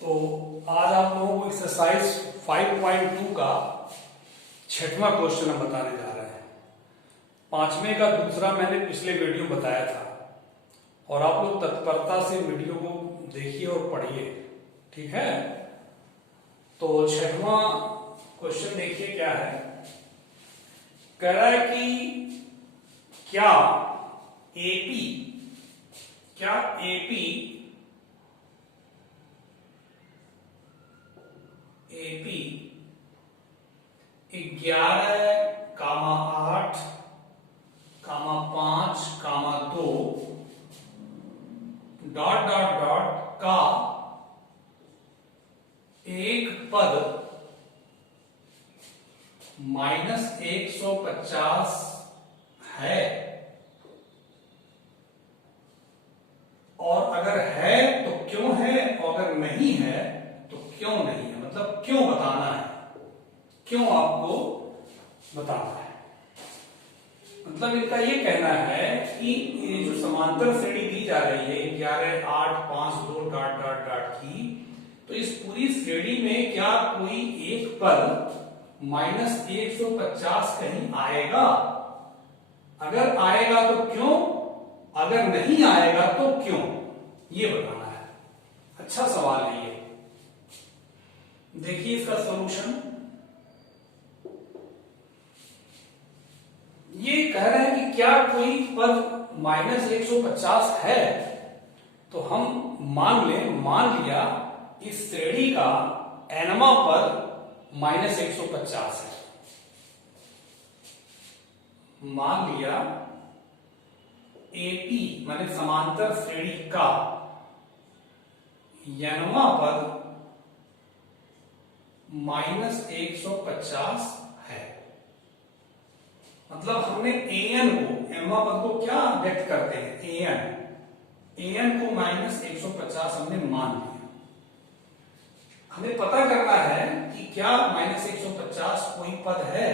तो आज आप लोगों को एक्सरसाइज 5.2 का 6वां क्वेश्चन हम बताने जा रहे हैं। 5वें का दूसरा मैंने पिछले वीडियो में बताया था और आप लोग तत्परता से वीडियो को देखिए और पढ़िए, ठीक है। तो 6वां क्वेश्चन देखिए क्या है। कह रहा है कि क्या AP AP 11, 8, 5, 2 dot dot dot का एक पद -150 है, और अगर है तो क्यों है, और अगर नहीं है तो क्यों नहीं है। मतलब क्यों बताना है, क्यों आपको बताना है। मतलब इनका ये कहना है कि ये जो समांतर श्रेणी दी जा रही है 11, 8, 5, 2 डॉट डॉट डॉट की, तो इस पूरी श्रेणी में क्या कोई एक पद -150 कहीं आएगा। अगर आएगा तो क्यों, अगर नहीं आएगा तो क्यों, ये बताना है। अच्छा सवाल है ये। देखिए इसका सॉल्यूशन। ये कह रहे हैं कि क्या कोई पद -150 है, तो हम मान लिया इस श्रेणी का nवां पद -150 है। मान लिया एपी माने समांतर श्रेणी का nवां पद -150 है। मतलब हमने an को, nवां पद को क्या व्यक्त करते हैं, an को -150 हमने मान लिया। हमें पता करना है कि क्या -150 कोई पद है,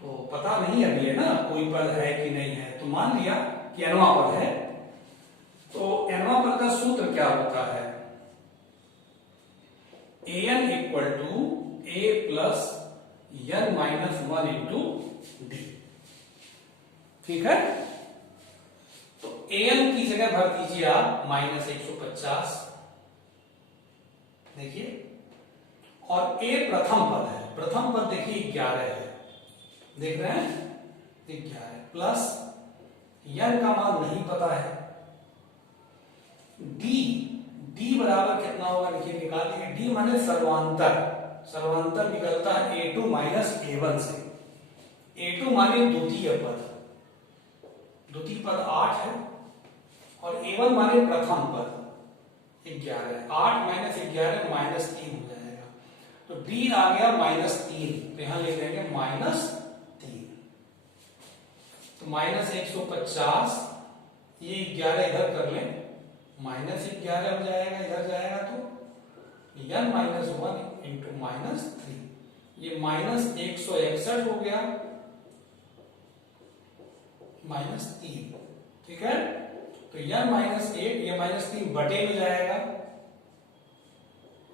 तो पता नहीं अभी है ना कोई पद है कि नहीं है। तो मान लिया कि nवां पद है, तो nवां पद का सूत्र क्या होता है, an equal to a plus n minus 1 into D, ठीक है। तो an की जगह भर दीजिए आप -150, देखिए, और a प्रथम पद है, प्रथम पद देखिए 11 है, देख रहे हैं 11 प्लस n का मान नहीं पता है, d बराबर कितना होगा, देखिए निकाल लीजिए। d माने सर्वांतर निकलता है a2 माइनस a1 से। a2 माने द्वितीय पद 8 है, और a1 माने प्रथम पद 11। 8 माइनस 11 -3 हो जाएगा, तो d आ गया -3, तो यहां लिख देंगे -3। तो -150, ये 11 इधर कर लें, -11 हो जाएगा, इधर जाएगा तो n माइनस 1 इंटू -3, ये -161 हो गया, -3, ठीक है। तो n -1, ये -3 बटे में जाएगा,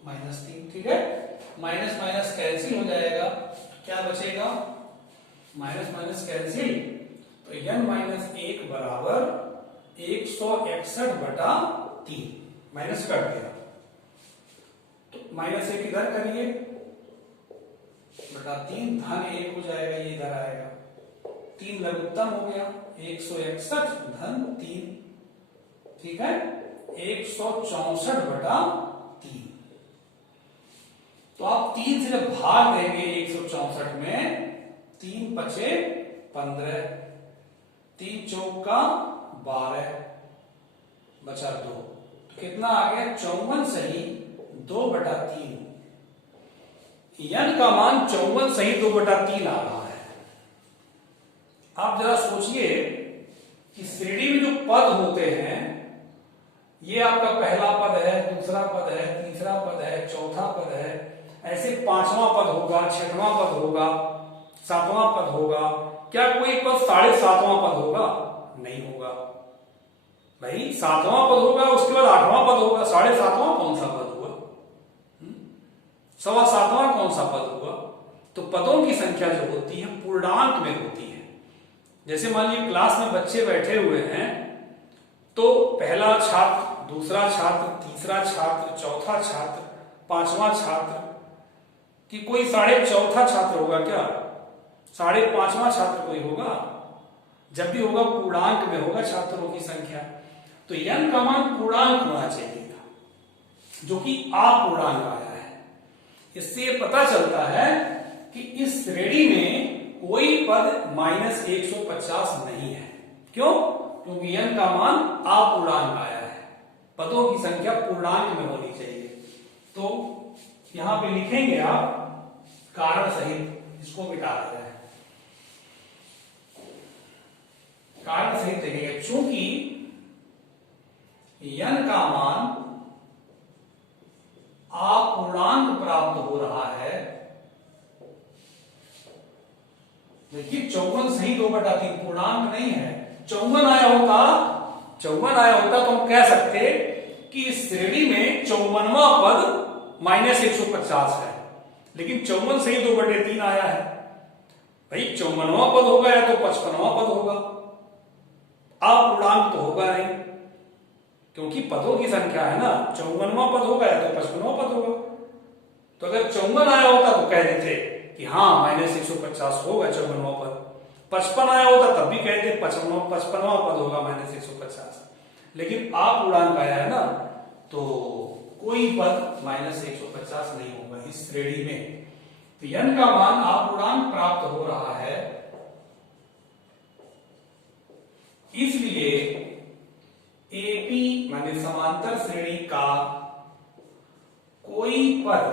-3, ठीक है। माइनस माइनस कैंसिल हो जाएगा, तो क्या बचेगा, माइनस कैंसिल, तो n-1 बराबर 161/3, माइनस कट गया, तो -1 इधर करिए, बटा 3, धन 1 हो जाएगा, ये इधर आएगा, 3 लघुत्तम हो गया, 161 धन 3, ठीक है, 164/3। तो आप 3 से जब भाग देंगे 164 में, 3 बचे 15, 3 चौका 12, बचा 2, तो कितना आ गया, 54 सही 2/3। n का मान 54 सही 2/3 आ रहा है। आप जरा सोचिए कि श्रेणी में जो पद होते हैं, ये आपका पहला पद है, दूसरा पद है, तीसरा पद है, चौथा पद है, ऐसे 5वां पद होगा, 6वां पद होगा, 7वां पद होगा। क्या कोई पद 7.5वां पद होगा? नहीं होगा भाई। 7वां पद होगा, उसके बाद 8वां पद होगा, 7.5वां कौन सा पद हुआ? 7वां कौन सा पद हुआ? तो पदों की संख्या जो होती है पूर्णांक में होती है। जैसे मान लीजिए क्लास में बच्चे बैठे हुए हैं, तो पहला छात्र, दूसरा छात्र, तीसरा छात्र, चौथा छात्र, पांचवा छात्र, कि कोई 4.5 छात्र होगा क्या? 5.5वां छात्र कोई होगा? जब भी होगा पूर्णांक में होगा छात्रों की संख्या। तो n का मान पूर्णांक होना चाहिए था, जो कि अपूर्णांक आया है। इससे ये पता चलता है कि इस श्रेणी में कोई पद -150 नहीं है। क्यों? क्योंकि n का मान अपूर्णांक आया है, पदों की संख्या पूर्णांक में होनी चाहिए। तो यहां पे लिखेंगे आप कारण सहित, इसको मिटा दें, कारण सहित लिखेंगे। चूंकि n का मान अपूर्णांक प्राप्त हो रहा है, देखिए 54 सही 2/3 पूर्णांक नहीं है। 54 आया होता तो हम कह सकते कि इस श्रेणी में 54वां पद -150 है, लेकिन 54 सही 2/3 आया है। भाई 54वां पद होगा या तो 55वां पद होगा, अपूर्णांक तो होगा नहीं, क्योंकि पदों की संख्या है ना। 54वां पद होगा या तो 55वां पद होगा। तो अगर 54 आया होता तो कह देते कि हाँ -150 होगा 54वां पद। 55 आया होता तब भी कहते 55वां पद होगा -150। लेकिन अपूर्णांक आया है ना, तो कोई पद -150 नहीं होगा इस श्रेणी में। तो n का मान अपूर्णांक प्राप्त हो रहा है, इसलिए एपी माने समांतर श्रेणी का कोई पद,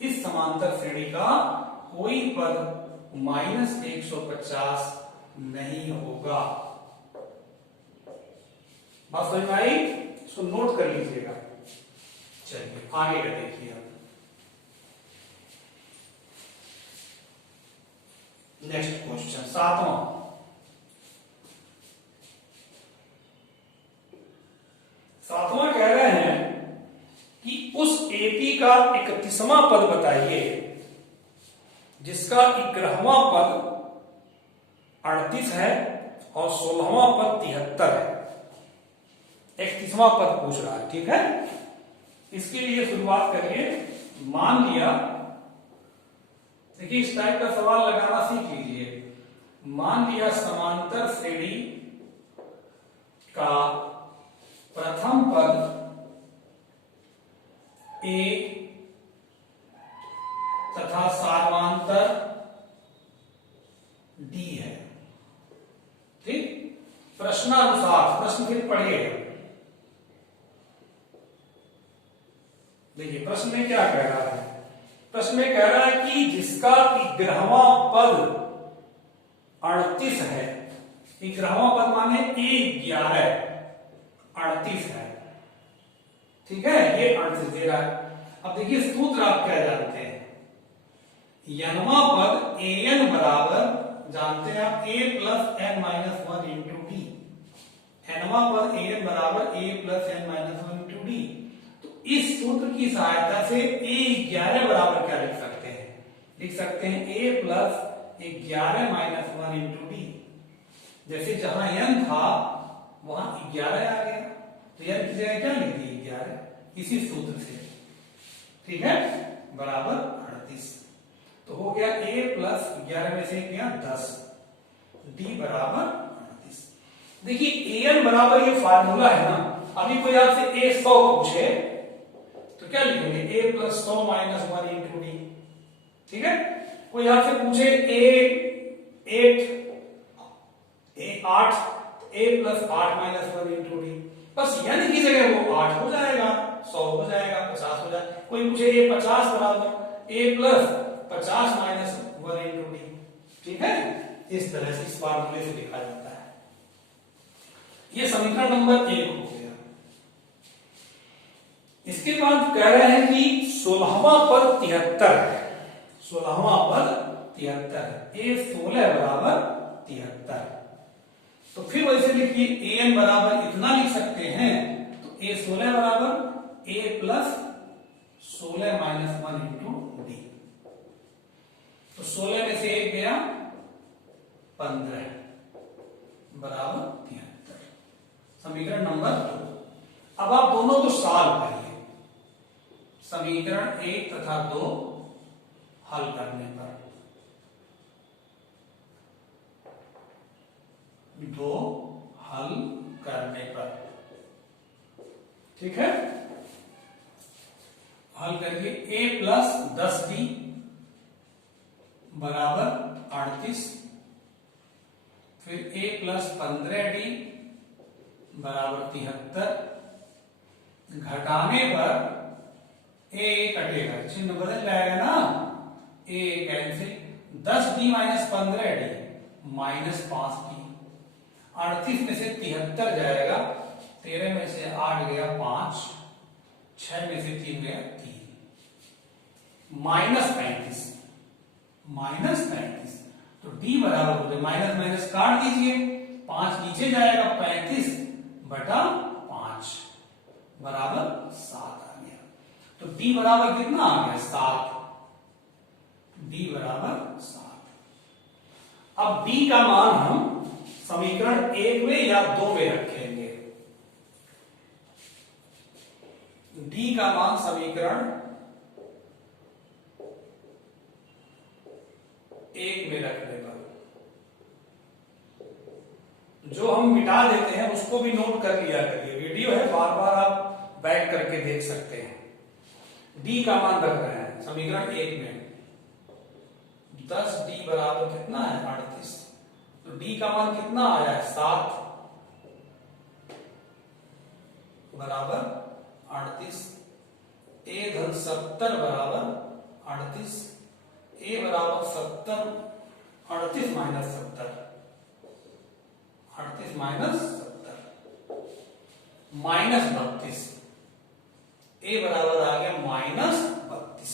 इस समांतर श्रेणी का कोई पद -150 नहीं होगा। बात समझ में आई? इसको नोट कर लीजिएगा। चलिए आगे का देखिए अब। नेक्स्ट क्वेश्चन 7वां कह रहे हैं कि उस एपी का 31वां पद बताइए जिसका 11वां पद 38 है और 16वां पद 73 है। 31वां पद पूछ रहा है, ठीक है। इसके लिए शुरुआत करिए। मान लिया, देखिए इस टाइप का सवाल लगाना सीख लीजिए। मान लिया समांतर श्रेणी का प्रथम पद ए तथा सार्वांतर डी है, ठीक। प्रश्नानुसार, प्रश्न फिर पढ़िए। देखिए प्रश्न में क्या कह रहा है। प्रश्न में कह रहा है कि जिसका 11वां पद 38 है, 11वां पद माने A11 38 है, ठीक है। ये 38 दे रहा है। अब देखिए सूत्र आप क्या जानते हैं, n वां पद an बराबर, जानते हैं आप a plus n minus 1 into d. nवां पद an बराबर a plus n minus 1 into d. तो इस सूत्र की सहायता से A11 बराबर क्या लिख सकते हैं? लिख सकते हैं a plus 11 minus 1 into D. जैसे जहां n था वहां 11 आ गया, तो n की जगह क्या लिख दी? 11, इसी सूत्र से, ठीक है, बराबर 38। तो हो गया a प्लस 11 में से किया 10, d बराबर 38। देखिए an बराबर ये फार्मूला है ना। अभी कोई आपसे a 100 पूछे तो क्या लिखेंगे? a plus 100 minus 1 into D, ठीक है। कोई आपसे पूछे a plus 8 minus 1 into D, बस n की जगह वो 8 हो जाएगा, 100 हो जाएगा, 50 हो जाएगा। कोई पूछे a 50 बराबर a plus 50 minus 1 into D, ठीक है। इस तरह से इस फार्मूले से लिखा जाता है। ये समीकरण नंबर 1 हो गया। इसके बाद कह रहे हैं कि 16वां पद 73 है, 16वां पद 73 है, a16 बराबर 73। तो फिर वैसे लिखिए an बराबर इतना लिख सकते हैं, तो a16 बराबर a plus 16 minus 1 into d. तो 16 में से 1 गया 15 बराबर 73। समीकरण नंबर 2। अब आप दोनों को सॉल्व करिए। समीकरण 1 तथा 2 हल करने पर 2 हल करने पर, ठीक है, हल करके a प्लस 10d बराबर 38, फिर a प्लस 15d बराबर 73, घटाने पर a कटेगा, चिन्ह बदल जाएगा ना, a cancel, 10d minus 15d minus 5d, 38 में से 73 जाएगा, 13 में से 8 गया 5, 6 में से 3 गया 3, माइनस 35, तो d बराबर हो जाए, माइनस माइनस काट दीजिए, 5 नीचे जाएगा, 35 बटा 5 बराबर 7 आ गया। तो d बराबर कितना आ गया? 7, d बराबर 7। अब d का मान हम समीकरण 1 में या 2 में रखेंगे। d का मान समीकरण 1 में रखने पर, जो हम मिटा देते हैं उसको भी नोट कर लिया करिए, वीडियो है, बार बार आप बैक करके देख सकते हैं। d का मान रख रहे हैं समीकरण 1 में, 10d बराबर कितना है? 38, तो d का मान कितना आया है? 7 बराबर 38, a धन 70 बराबर 38, a बराबर 70, 38 माइनस 70, 38 माइनस 70 माइनस 32, a बराबर आ गया माइनस 32।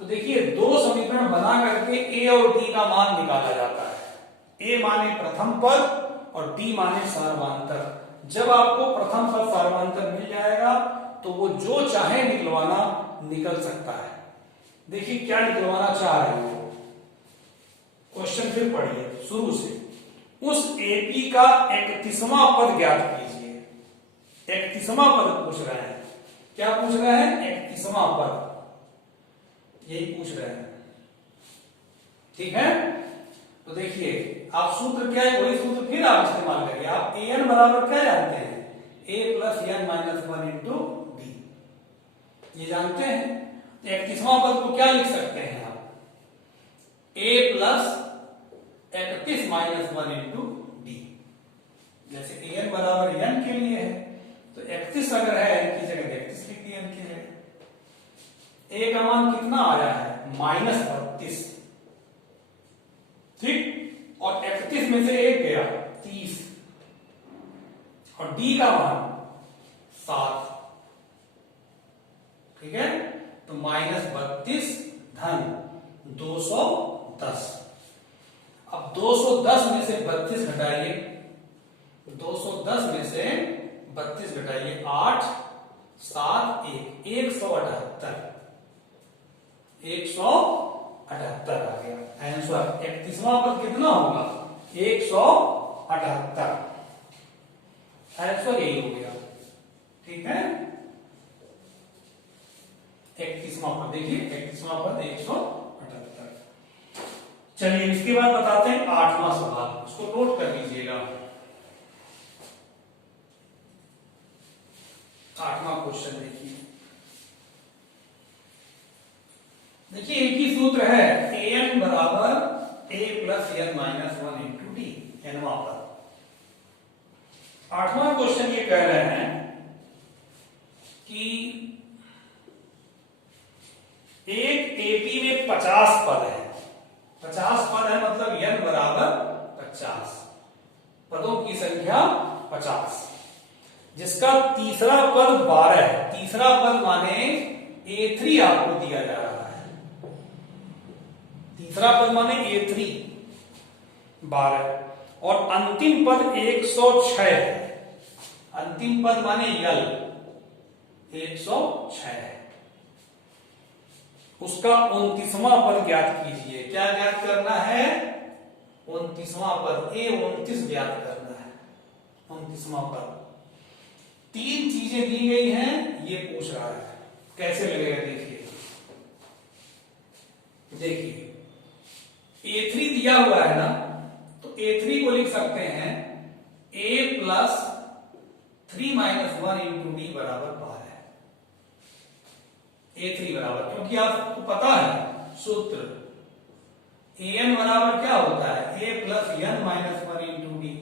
तो देखिए दो समीकरण बना करके a और d का मान निकाला जाता है। a माने प्रथम पद और d माने सार्वधातुक। जब आपको प्रथम पद सार्वधातुक मिल जाएगा तो वो जो चाहे निकलवाना निकल सकता है। देखिए क्या निकलवाना चाह रहे हो, क्वेश्चन फिर पढ़िए शुरू से। उस AP का 31वां पद ज्ञात कीजिए। 31वां पद पूछ रहे हैं, क्या पूछ रहे हैं? 31वां पद, यही पूछ रहे हैं, ठीक है। तो देखिए आप सूत्र क्या है, वही सूत्र फिर आप इस्तेमाल करिए। आप an बराबर क्या जानते हैं? a plus n minus 1 into D, ये जानते हैं। 31वां पद को क्या लिख सकते हैं आप? a plus 31 minus 1 into D. जैसे an बराबर n के लिए है तो 31 अगर है n की जगह 31 लिख दिया n की जगह। a का मान कितना आया है? माइनस 32, ठीक, और 31 में से 1 गया 30, और d का मान 7, ठीक है। तो माइनस 32 धन 210। अब 210 में से 32 घटाइए, 210 में से 32 घटाइए, 8 7 1 178, 178 आ गया आंसर। 31वां पद कितना होगा? 178, आंसर यही हो गया, ठीक है। 31वां पद देखिए, 31वां पद 178। चलिए इसके बाद बताते हैं 8वां सवाल, उसको नोट कर लीजिएगा। 8वां क्वेश्चन देखिए, देखिए एक ही सूत्र है, an बराबर a plus n minus 1 into d, nवां पद। 8वां क्वेश्चन ये कह रहे हैं कि एक एपी में 50 पद है। 50 पद है मतलब n बराबर 50, पदों की संख्या 50, जिसका तीसरा पद 12 है। तीसरा पद माने A3 आपको दिया जा रहा है, तीसरा पद माने A3 12, और अंतिम पद 106 है। अंतिम पद माने यल 106 है। उसका 29वां पद ज्ञात कीजिए। क्या ज्ञात करना है? 29वां पद, A29 ज्ञात करना है। 29वां पद, तीन चीजें दी गई हैं, ये पूछ रहा है कैसे लगेगा। देखिए A3 दिया हुआ है ना, तो A3 को लिख सकते हैं A plus 3 minus 1 into D बराबर 12। A3 बराबर, क्योंकि आपको पता है सूत्र an बराबर क्या होता है? A plus n minus 1 into d.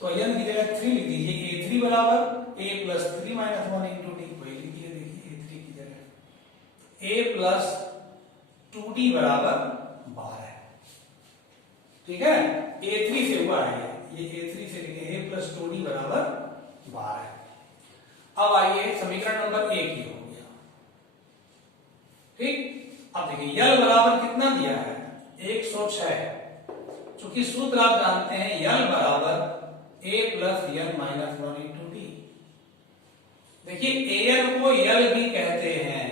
तो n की जगह 3 लिख दीजिए। A3 बराबर A plus 3 minus 1 into D, वही लिखिए। देखिए A3 की जगह A प्लस 2d बराबर 12। ठीक है, A3 से हुआ है ये A3 से लिखे A प्लस 2d बराबर 12। अब आइए समीकरण नंबर 1 ही हो गया। ठीक, अब देखिए L बराबर कितना दिया है? 106। चूंकि सूत्र आप जानते हैं L बराबर A plus n minus 1 into D. देखिए an को L भी कहते हैं,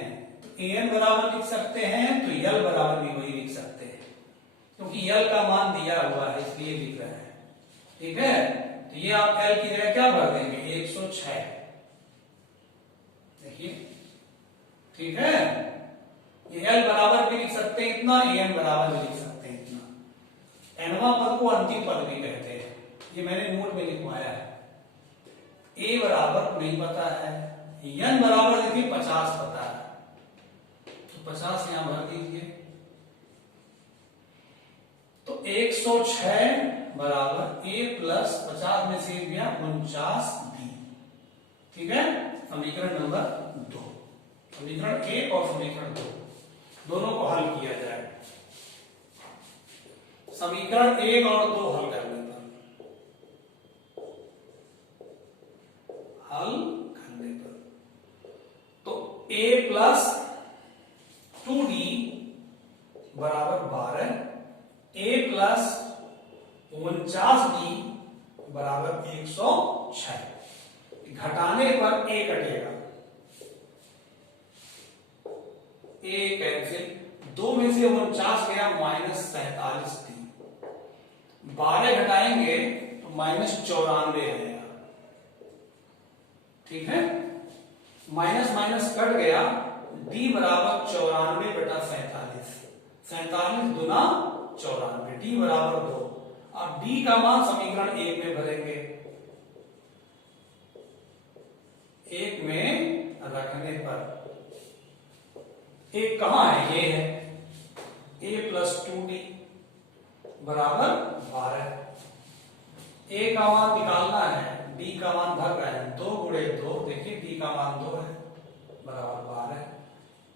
an बराबर लिख सकते हैं, तो L बराबर भी वही लिख सकते हैं, क्योंकि L का मान दिया हुआ है इसलिए लिख रहे हैं। ठीक है, तो ये आप L की जगह क्या भर देंगे? 106। देखिए, ठीक है, ये L बराबर भी लिख सकते हैं इतना, an बराबर भी लिख सकते हैं इतना। nवां पद को अंतिम पद भी कहते हैं, ये मैंने नोट में लिखवाया है। A बराबर नहीं पता है, n बराबर देखिए 50 पता है, 50 यहां भर दीजिए। तो 106 बराबर A प्लस 50 में से गया 49d। ठीक है, समीकरण नंबर 2, समीकरण 1 और समीकरण 2 दोनों को हल किया जाए। समीकरण 1 और 2 हल करने पर, हल करने पर तो A प्लस 2d बराबर 12, A प्लस 49d बराबर 106। घटाने पर A कटेगा, A कैंसिल, 2 में से 49 गया माइनस 47d, 12 घटाएंगे तो माइनस 94 आएगा। ठीक है, माइनस माइनस कट गया, d बराबर 94 बटा 47, 47 दुना 94, d बराबर 2। अब d का मान समीकरण 1 में भरेंगे, 1 में रखने पर एक कहां है? ये है A प्लस 2d बराबर 12। A का मान निकालना है, d का मान भर रहे हैं, 2 गुणे 2, देखिए d का मान 2 है बराबर 12।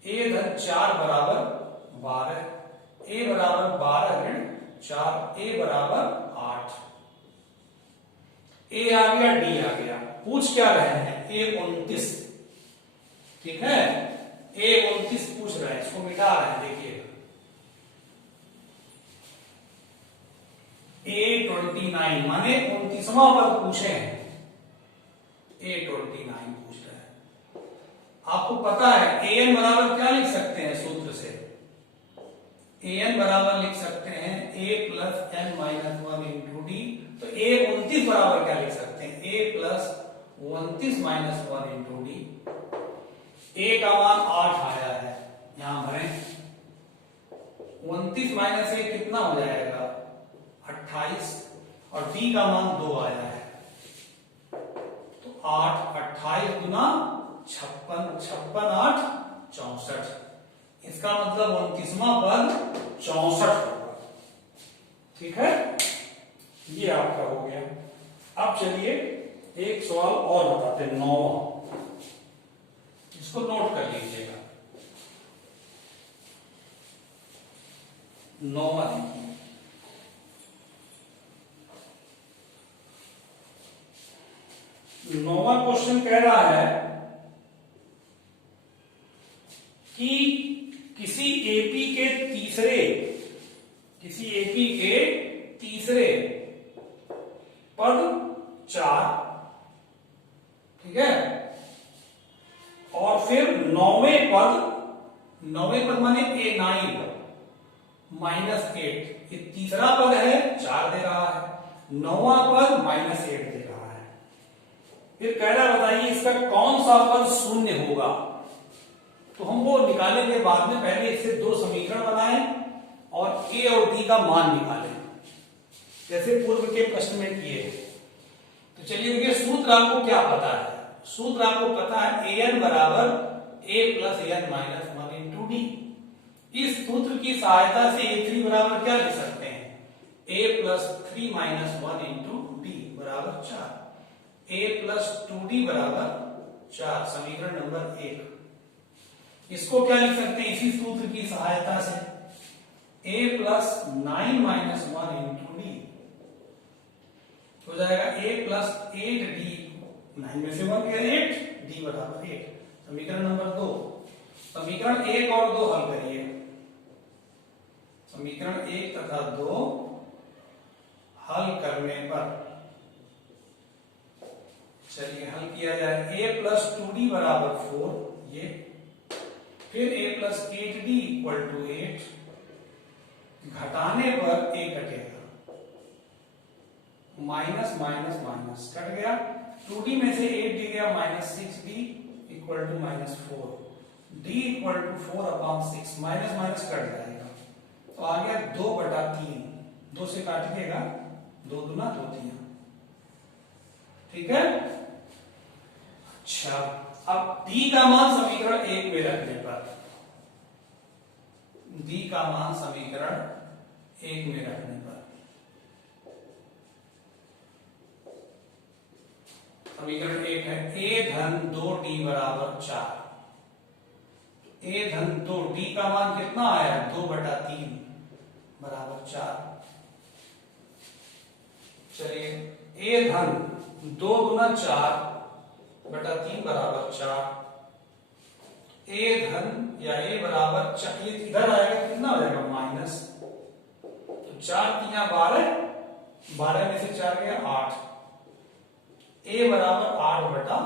A धन 4 बराबर 12, A बराबर 12 ऋण 4, A बराबर 8। A आ गया, D आ गया। पूछ क्या रहे हैं? A29। ठीक है, A29 पूछ रहे हैं, इसको मिटा रहे हैं। देखिए A29 माने 29वां पद पूछे हैं, A29 पूछ रहे हैं। आपको पता है an बराबर क्या लिख सकते हैं सूत्र से? an बराबर लिख सकते हैं A plus n minus 1 into d. तो A29 बराबर क्या लिख सकते हैं? A plus 29 minus 1 into D. A का मान 8 आया है, यहां भरें। 29 माइनस 1 कितना हो जाएगा? 28, और D का मान 2 आया है, तो 8, 28 गुना 56, 56 8 64। इसका मतलब 29वां पद 64 होगा। ठीक है, ये आपका हो गया। अब चलिए एक सवाल और बताते हैं, 9वां, इसको नोट कर लीजिएगा। 9वां देखिए, नौवां क्वेश्चन कह रहा है कि किसी एपी के तीसरे पद 4, ठीक है, और फिर 9वें पद 9वें पद माने a9 -8, ये तीसरा पद है 4 दे रहा है, 9वां पद -8 दे रहा है। फिर कह रहा बताइए इसका कौन सा पद शून्य होगा। तो हम वो निकालेंगे बाद में, पहले इससे दो समीकरण बनाएं और a और d का मान निकालें, जैसे पूर्व के प्रश्न में किए। तो चलिए देखिए, सूत्र आपको क्या पता है। सूत्र आपको पता है an बराबर a plus n minus 1 into D. इस सूत्र की सहायता से a3 बराबर क्या लिख सकते हैं, a plus 3 minus 1 into D बराबर 4, a प्लस 2d बराबर 4, समीकरण नंबर 1। इसको क्या लिख सकते हैं इसी सूत्र की सहायता से, a plus 9 minus 1 into D हो जाएगा a प्लस 8d, 9 में से 1 गया 8, d बराबर 8, समीकरण नंबर 2। समीकरण 1 और 2 हल करिए। समीकरण 1 तथा 2 हल करने पर, चलिए हल किया जाए, a प्लस 2d बराबर 4, ये फिर a plus 8d equal to 8, घटाने पर a कटेगा, माइनस माइनस माइनस कट गया, 2d में से 8d गया, minus 6d equal to minus 4, d equal to 4/6, minus minus cut जाएगा, तो आ गया 2/3, 2 से काटिएगा, 2 दूना 2 3, ठीक है। अच्छा, अब d का मान समीकरण 1 में रखने पर, d का मान समीकरण 1 में रखने पर, समीकरण 1 है a धन 2d बराबर 4, a धन 2d का मान कितना आया, 2/3 बराबर 4। चलिए a धन 2 गुना 4/3 बराबर 4, a धन या a बराबर 4, ये इधर आएगा कितना हो जाएगा, माइनस, तो 4 3 12, 12 में से 4 गया 8, a बराबर 8/3।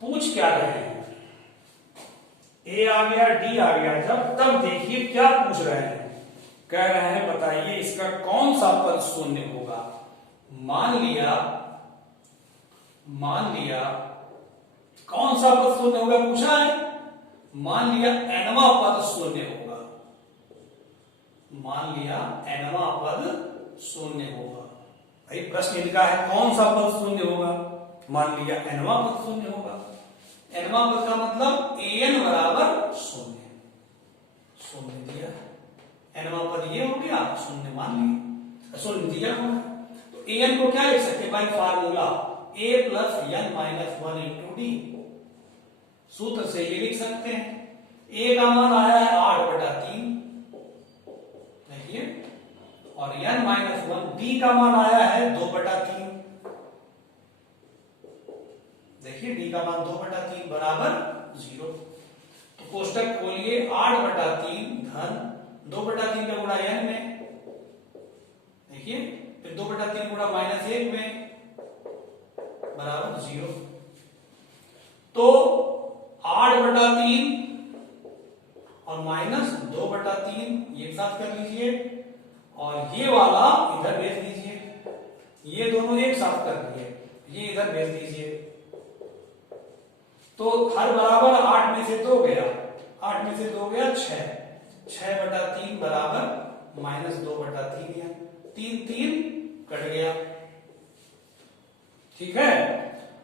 पूछ क्या रहे हैं, a आ गया d आ गया, जब तब देखिए क्या पूछ रहे हैं, कह रहे हैं बताइए इसका कौन सा पद शून्य होगा। मान लिया कौन सा पद शून्य होगा पूछा है, मान लिया nवां पद शून्य होगा, मान लिया nवां पद शून्य होगा। भाई प्रश्न लिखा है कौन सा पद शून्य होगा, मान लिया nवां पद शून्य होगा। nवां पद का मतलब an बराबर शून्य, शून्य दिया, nवां पद ये हो गया, शून्य मान लिया, शून्य दिया होगा। तो an को क्या लिख सकते हैं, bye formula a plus n minus 1 into D, सूत्र से ये लिख सकते हैं। a का मान आया है 8/3, देखिए, और n माइनस 1, d का मान आया है 2/3, देखिए d का मान 2/3 बराबर 0। तो कोष्टक खोलिए, 8/3 धन 2/3 का गुणा n में, देखिए, फिर 2/3 गुणा -1 में बराबर 0। तो 8/3 और माइनस 2/3 एक साथ कर लीजिए, और ये वाला इधर भेज दीजिए, ये दोनों एक साथ कर दिए, ये इधर भेज दीजिए। तो हर बराबर 8 में से 2 गया, 8 में से 2 गया 6, 6/3 बराबर माइनस 2/3 है, 3 3 कट गया, ठीक है।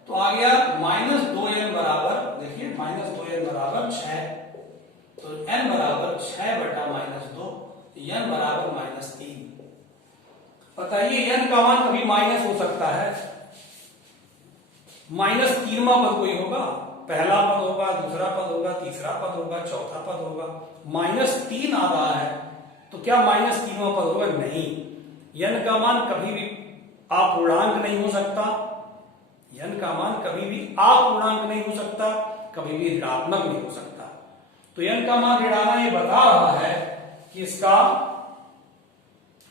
तो आ गया -2n बराबर, देखिए -2n बराबर 6, तो n बराबर 6/-2, n बराबर -3। बताइए n का मान कभी माइनस हो सकता है, -3वां पद कोई होगा, पहला पद होगा, दूसरा पद होगा, तीसरा पद होगा, चौथा पद होगा, -3 आ रहा है, तो क्या -3वां पद होगा, नहीं। n का मान कभी भी अपूर्णांक नहीं हो सकता, n का मान कभी भी अपूर्णांक नहीं हो सकता, कभी भी ऋणात्मक नहीं हो सकता। तो n का मान ऋणात्मक ये बता रहा है कि इसका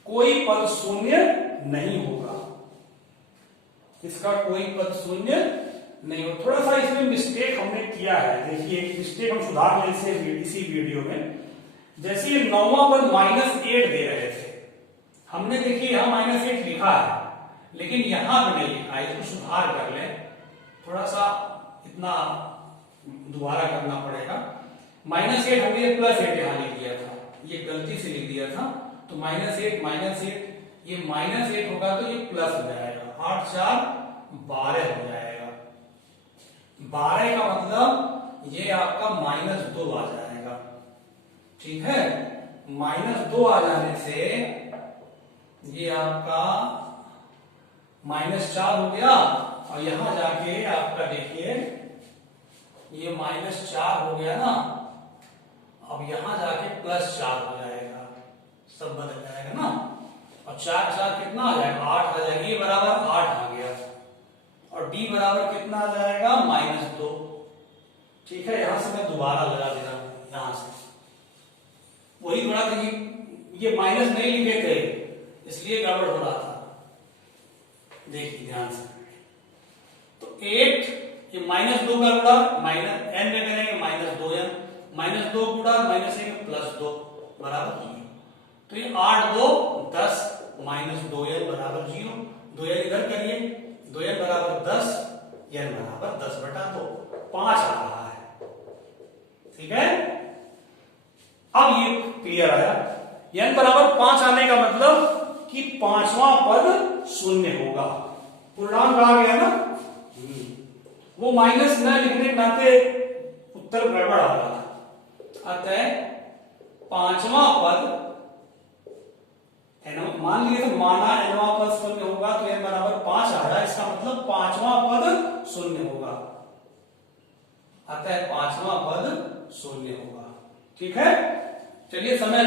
कोई पद शून्य नहीं होगा, इसका कोई पद शून्य नहीं हो, थोड़ा सा इसमें मिस्टेक हमने किया है। देखिए मिस्टेक हम सुधार लें इसी वीडियो में। जैसे ये 9वां पद -8 दे रहे थे, हमने देखिए यहाँ -8 लिखा है, लेकिन यहां पे नहीं लिखा है। इसको सुधार कर लें, थोड़ा सा इतना दोबारा करना पड़ेगा। -8 हमने +8 यहाँ लिख दिया था, ये गलती से लिख दिया था। तो -8 ये -8 होगा तो ये प्लस हो जाएगा, 8 4 12 हो जाएगा। 12 का मतलब ये आपका -2 आ जाएगा। ठीक है, -2 आ जाने से ये आपका -4 हो गया, और यहां जाके आपका देखिए ये -4 हो गया ना, अब यहां जाके +4 हो जाएगा, सब बदल जाएगा ना। और 4 4 कितना आ जाएगा, 8 आ जाएगा। ये बराबर 8 आ गया, और d बराबर कितना आ जाएगा, -2। ठीक है, यहां से मैं दोबारा लगा दे रहा हूं, यहां से वही थोड़ा सा ये माइनस नहीं लिखे थे इसलिए गड़बड़ हो रहा था। देखिए ध्यान से, तो 8 ये -2 का गुणा n में करेंगे -2n, -2 गुणा -1 +2 बराबर 0। तो ये 8 2 10 -2n बराबर 0। 2n इधर करिए, 2n बराबर 10, n बराबर 10/2, 5 आ रहा है। ठीक है, अब ये क्लियर आया। n बराबर 5 आने का मतलब कि 5वां पद शून्य होगा। पूर्णांक आ गया ना, वो माइनस न लिखने के नाते उत्तर गड़बड़ आ रहा था। अतः 5वां पद मान लिए तो माना nवां पद शून्य होगा, तो n बराबर 5 आ रहा है, इसका मतलब 5वां पद शून्य होगा। अतः 5वां पद शून्य होगा। ठीक है, चलिए समय